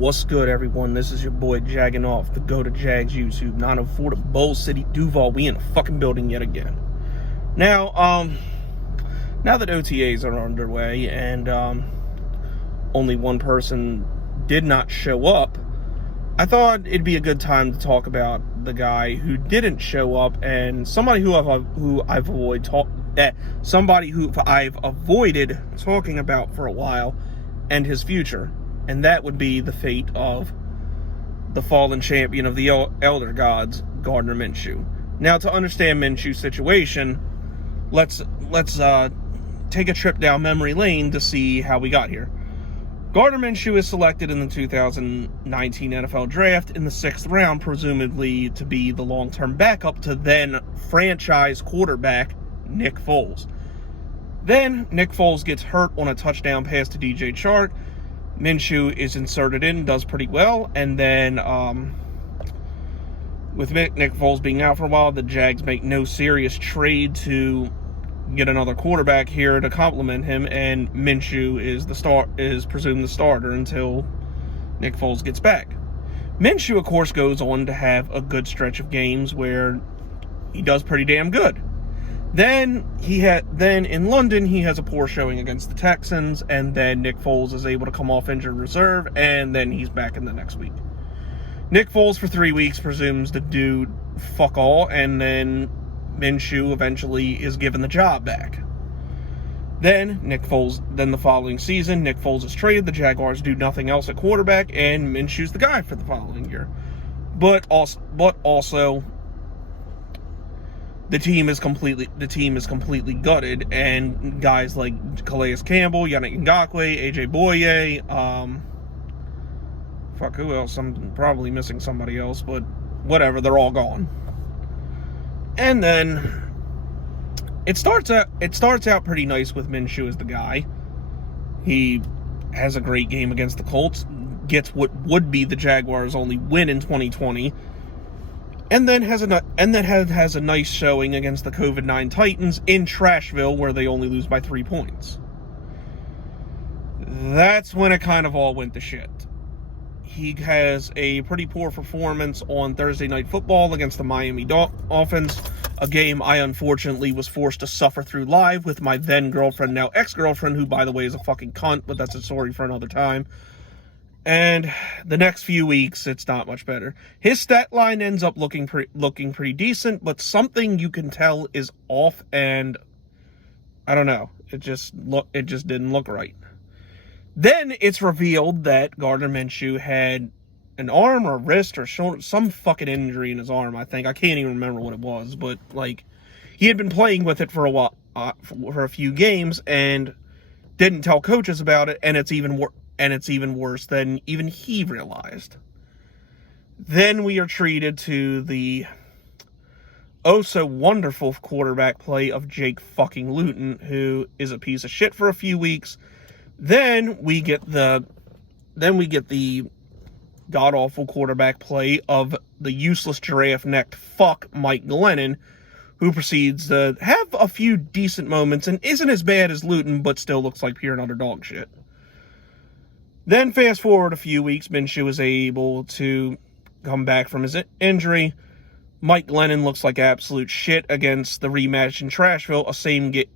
What's good, everyone? This is your boy Jagging Off, the Go to Jags YouTube, 904 to Bowl City, Duval. We in a fucking building yet again. Now that OTAs are underway and only one person did not show up, I thought it'd be a good time to talk about the guy who didn't show up and somebody who I've avoided talking about for a while, and his future. And that would be the fate of the fallen champion of the Elder Gods, Gardner Minshew. Now, to understand Minshew's situation, let's take a trip down memory lane to see how we got here. Gardner Minshew is selected in the 2019 NFL Draft in the 6th round, presumably to be the long-term backup to then franchise quarterback Nick Foles. Then Nick Foles gets hurt on a touchdown pass to DJ Chark. Minshew is inserted in, does pretty well, and then with Nick Foles being out for a while, the Jags make no serious trade to get another quarterback here to complement him, and Minshew is presumed the starter until Nick Foles gets back. Minshew, of course, goes on to have a good stretch of games where he does pretty damn good. Then in London, he has a poor showing against the Texans, and then Nick Foles is able to come off injured reserve, and then he's back in the next week. Nick Foles for 3 weeks presumes to do fuck all, and then Minshew eventually is given the job back. Then the following season, Nick Foles is traded, the Jaguars do nothing else at quarterback, and Minshew's the guy for the following year. But also the team is completely gutted, and guys like Calais Campbell, Yannick Ngakoue, AJ Boye, who else? I'm probably missing somebody else, but whatever, they're all gone. And then it starts out pretty nice with Minshew as the guy. He has a great game against the Colts, gets what would be the Jaguars' only win in 2020. And then has a nice showing against the COVID-19 Titans in Trashville, where they only lose by 3 points. That's when it kind of all went to shit. He has a pretty poor performance on Thursday Night Football against the Miami Dolphins, a game I unfortunately was forced to suffer through live with my then girlfriend, now ex-girlfriend, who, by the way, is a fucking cunt, but that's a story for another time. And the next few weeks, it's not much better. His stat line ends up looking pretty decent, but something you can tell is off, and I don't know. It just didn't look right. Then it's revealed that Gardner Minshew had an arm or wrist or shoulder, some fucking injury in his arm, I think. I can't even remember what it was, but like he had been playing with it for a while, for a few games, and didn't tell coaches about it, and it's even worse than even he realized. Then we are treated to the oh-so-wonderful quarterback play of Jake fucking Luton, who is a piece of shit for a few weeks. Then we get the god-awful quarterback play of the useless giraffe-necked fuck Mike Glennon, who proceeds to have a few decent moments and isn't as bad as Luton, but still looks like pure and utter dog shit. Then fast forward a few weeks, Minshew is able to come back from his injury. Mike Glennon looks like absolute shit against the rematch in Trashville,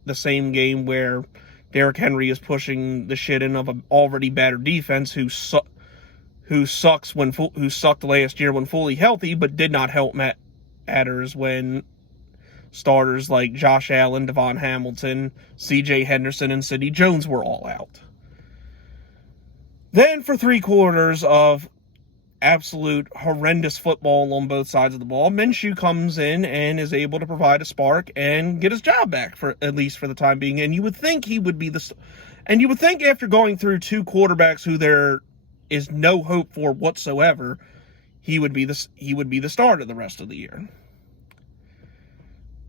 the same game where Derrick Henry is pushing the shit in of an already battered defense who sucked last year when fully healthy, but did not help matters when starters like Josh Allen, Devon Hamilton, C.J. Henderson, and Sidney Jones were all out. Then for 3 quarters of absolute horrendous football on both sides of the ball, Minshew comes in and is able to provide a spark and get his job back, for at least for the time being. And you would think after going through 2 quarterbacks who there is no hope for whatsoever, he would be the starter the rest of the year.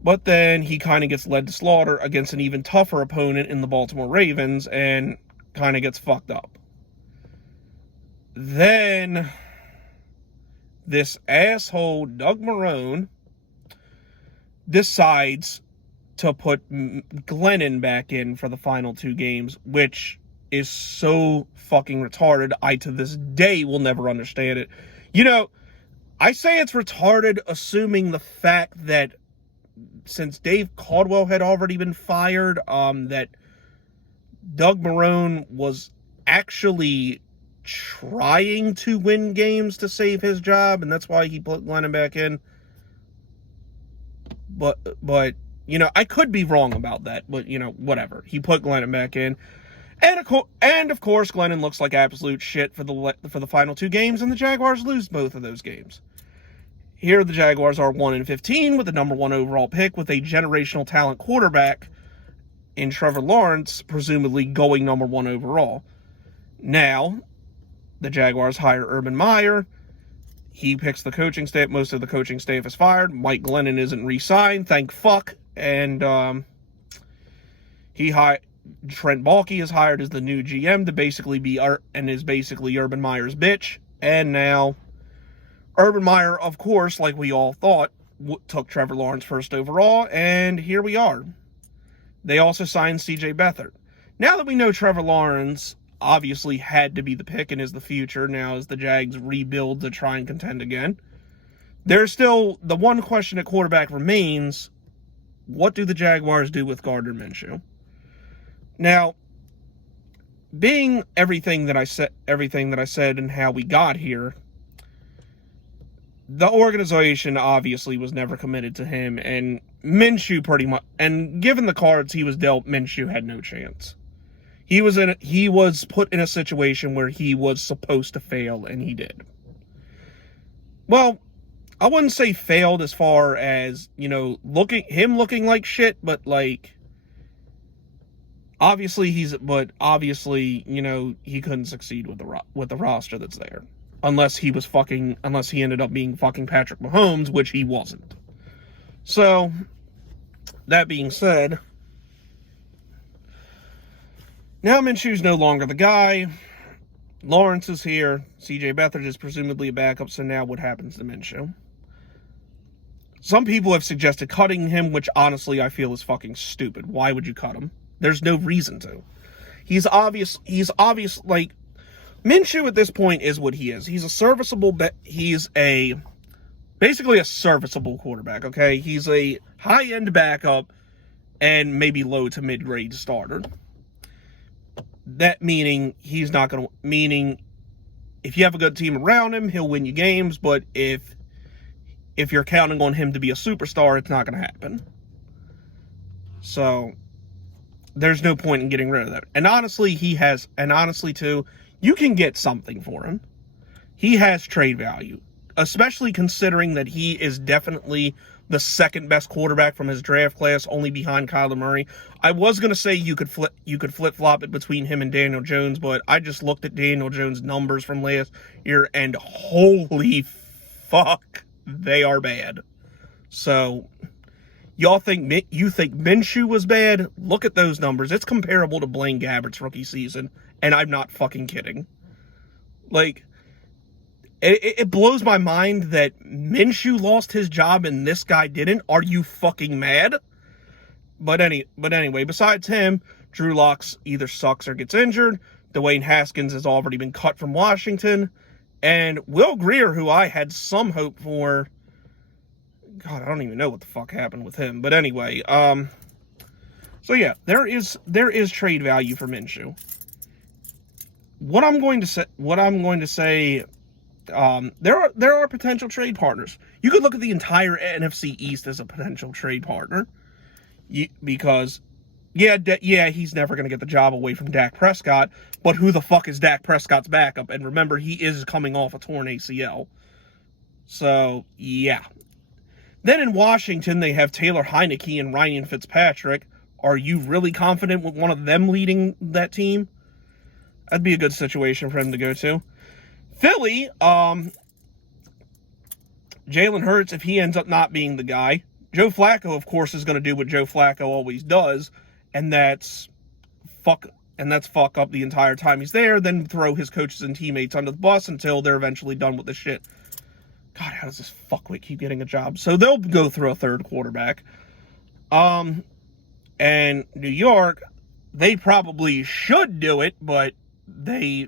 But then he kind of gets led to slaughter against an even tougher opponent in the Baltimore Ravens and kind of gets fucked up. Then this asshole Doug Marrone decides to put Glennon back in for the final 2 games, which is so fucking retarded. I, to this day, will never understand it. I say it's retarded, assuming the fact that since Dave Caldwell had already been fired, that Doug Marrone was actually trying to win games to save his job, and that's why he put Glennon back in. But I could be wrong about that, but, whatever. He put Glennon back in. And of course, Glennon looks like absolute shit for the final 2 games, and the Jaguars lose both of those games. Here, the Jaguars are 1-15 with the number 1 overall pick with a generational talent quarterback in Trevor Lawrence, presumably going number 1 overall. Now, the Jaguars hire Urban Meyer. He picks the coaching staff. Most of the coaching staff is fired. Mike Glennon isn't re-signed. Thank fuck. And Trent Baalke is hired as the new GM to basically be Urban Meyer's bitch. And now Urban Meyer, of course, like we all thought, took Trevor Lawrence first overall, and here we are. They also signed C.J. Beathard. Now that we know Trevor Lawrence obviously had to be the pick and is the future now as the Jags rebuild to try and contend again, there's still the one question at quarterback remains: what do the Jaguars do with Gardner Minshew? Now, being everything that I said and how we got here, the organization obviously was never committed to him, and Minshew pretty much, and given the cards he was dealt, Minshew had no chance. He was put in a situation where he was supposed to fail, and he did. Well, I wouldn't say failed as far as, looking like shit, but obviously he couldn't succeed with the roster that's there. Unless he ended up being fucking Patrick Mahomes, which he wasn't. So, that being said, now Minshew's no longer the guy. Lawrence is here. C.J. Beathard is presumably a backup, so now what happens to Minshew? Some people have suggested cutting him, which honestly I feel is fucking stupid. Why would you cut him? There's no reason to. He's obvious, Minshew at this point is what he is. He's basically a serviceable quarterback, okay? He's a high-end backup and maybe low to mid-grade starter. That meaning if you have a good team around him, he'll win you games, but if you're counting on him to be a superstar, it's not going to happen. So, there's no point in getting rid of that. And honestly, too, you can get something for him. He has trade value, especially considering that he is definitely the second best quarterback from his draft class, only behind Kyler Murray. I was going to say you could flip-flop it between him and Daniel Jones, but I just looked at Daniel Jones' numbers from last year, and holy fuck, they are bad. So, you think Minshew was bad? Look at those numbers. It's comparable to Blaine Gabbert's rookie season, and I'm not fucking kidding. It blows my mind that Minshew lost his job and this guy didn't. Are you fucking mad? But anyway, besides him, Drew Lock either sucks or gets injured. Dwayne Haskins has already been cut from Washington. And Will Grier, who I had some hope for, God, I don't even know what the fuck happened with him. But anyway, so yeah, there is trade value for Minshew. What I'm going to say, there are potential trade partners. You could look at the entire NFC East as a potential trade partner, because he's never going to get the job away from Dak Prescott. But who the fuck is Dak Prescott's backup? And remember, he is coming off a torn ACL. So yeah. Then in Washington, they have Taylor Heineke and Ryan Fitzpatrick. Are you really confident with one of them leading that team? That'd be a good situation for him to go to. Philly, Jalen Hurts, if he ends up not being the guy. Joe Flacco, of course, is going to do what Joe Flacco always does, and that's fuck up the entire time he's there, then throw his coaches and teammates under the bus until they're eventually done with the shit. God, how does this fuckwit keep getting a job? So they'll go through a third quarterback. And New York, they probably should do it, but they,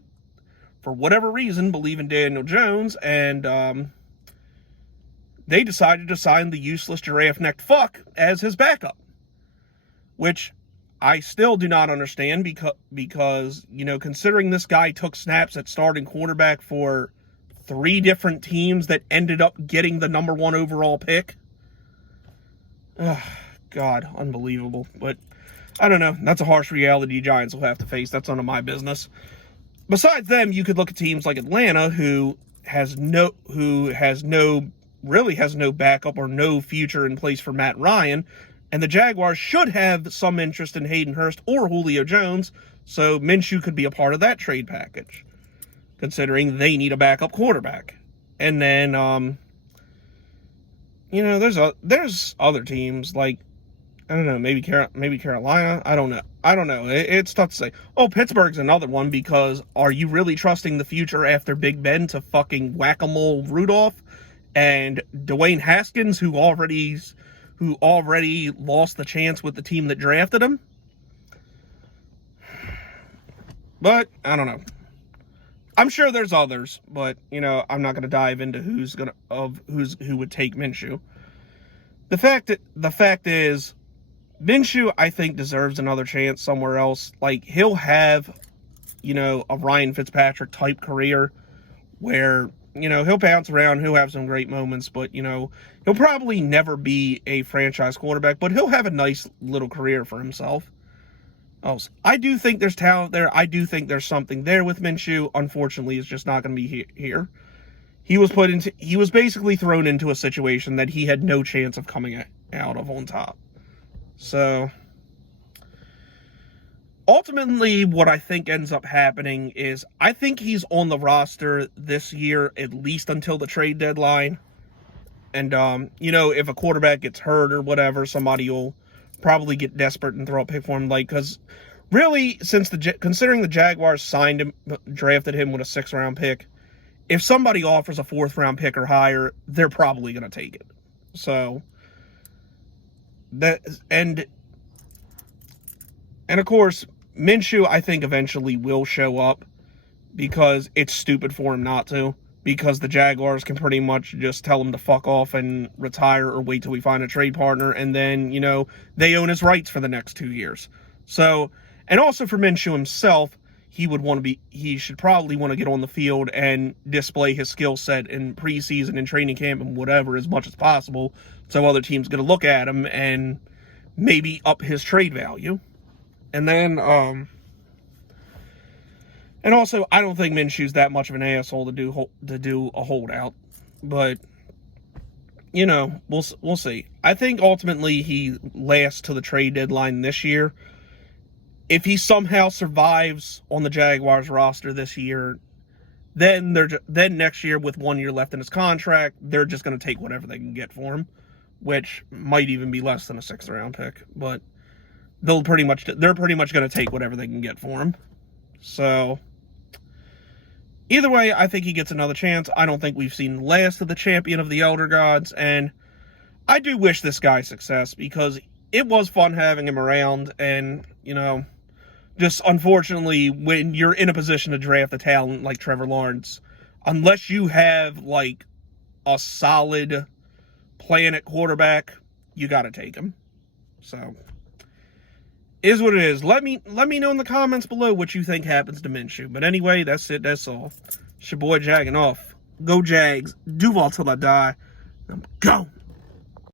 for whatever reason, believe in Daniel Jones, and they decided to sign the useless giraffe-necked fuck as his backup, which I still do not understand because, you know, considering this guy took snaps at starting quarterback for 3 different teams that ended up getting the number 1 overall pick. Ugh, God, unbelievable. But I don't know. That's a harsh reality Giants will have to face. That's none of my business. Besides them, you could look at teams like Atlanta, who has no backup or no future in place for Matt Ryan. And the Jaguars should have some interest in Hayden Hurst or Julio Jones, so Minshew could be a part of that trade package, considering they need a backup quarterback. And then, you know, there's other teams like, I don't know, maybe Carolina. I don't know. It's tough to say. Oh, Pittsburgh's another one, because are you really trusting the future after Big Ben to fucking whack-a-mole Rudolph and Dwayne Haskins, who already lost the chance with the team that drafted him? But I don't know. I'm sure there's others, but you know, I'm not going to dive into who would take Minshew. The fact is, Minshew, I think, deserves another chance somewhere else. Like, he'll have, you know, a Ryan Fitzpatrick type career where, you know, he'll bounce around, he'll have some great moments, but, you know, he'll probably never be a franchise quarterback, but he'll have a nice little career for himself. Oh, I do think there's talent there. I do think there's something there with Minshew. Unfortunately, it's just not going to be here. He was basically thrown into a situation that he had no chance of coming out of on top. So, ultimately, what I think ends up happening is I think he's on the roster this year, at least until the trade deadline. And, you know, if a quarterback gets hurt or whatever, somebody will probably get desperate and throw a pick for him. Like, because really, considering the Jaguars drafted him with a 6th-round pick, if somebody offers a 4th-round pick or higher, they're probably going to take it. So, and of course, Minshew, I think, eventually will show up, because it's stupid for him not to, because the Jaguars can pretty much just tell him to fuck off and retire or wait till we find a trade partner, and then, you know, they own his rights for the next 2 years. So, and also for Minshew himself, he should probably want to get on the field and display his skill set in preseason and training camp and whatever as much as possible, so other teams get a look at him and maybe up his trade value. And then, and also, I don't think Minshew's that much of an asshole to do a holdout, but, you know, we'll see. I think ultimately he lasts to the trade deadline this year. If he somehow survives on the Jaguars roster this year, then next year, with 1 year left in his contract, they're just going to take whatever they can get for him, which might even be less than a 6th-round pick. But they're pretty much going to take whatever they can get for him. So either way, I think he gets another chance. I don't think we've seen the last of the champion of the Elder Gods, and I do wish this guy success, because it was fun having him around, and, you know, just unfortunately, when you're in a position to draft a talent like Trevor Lawrence, unless you have, like, a solid plan at quarterback, you got to take him. So, is what it is. Let me know in the comments below what you think happens to Minshew. But anyway, that's it. That's all. It's your boy Jagging off. Go Jags. Duval till I die. I'm gone.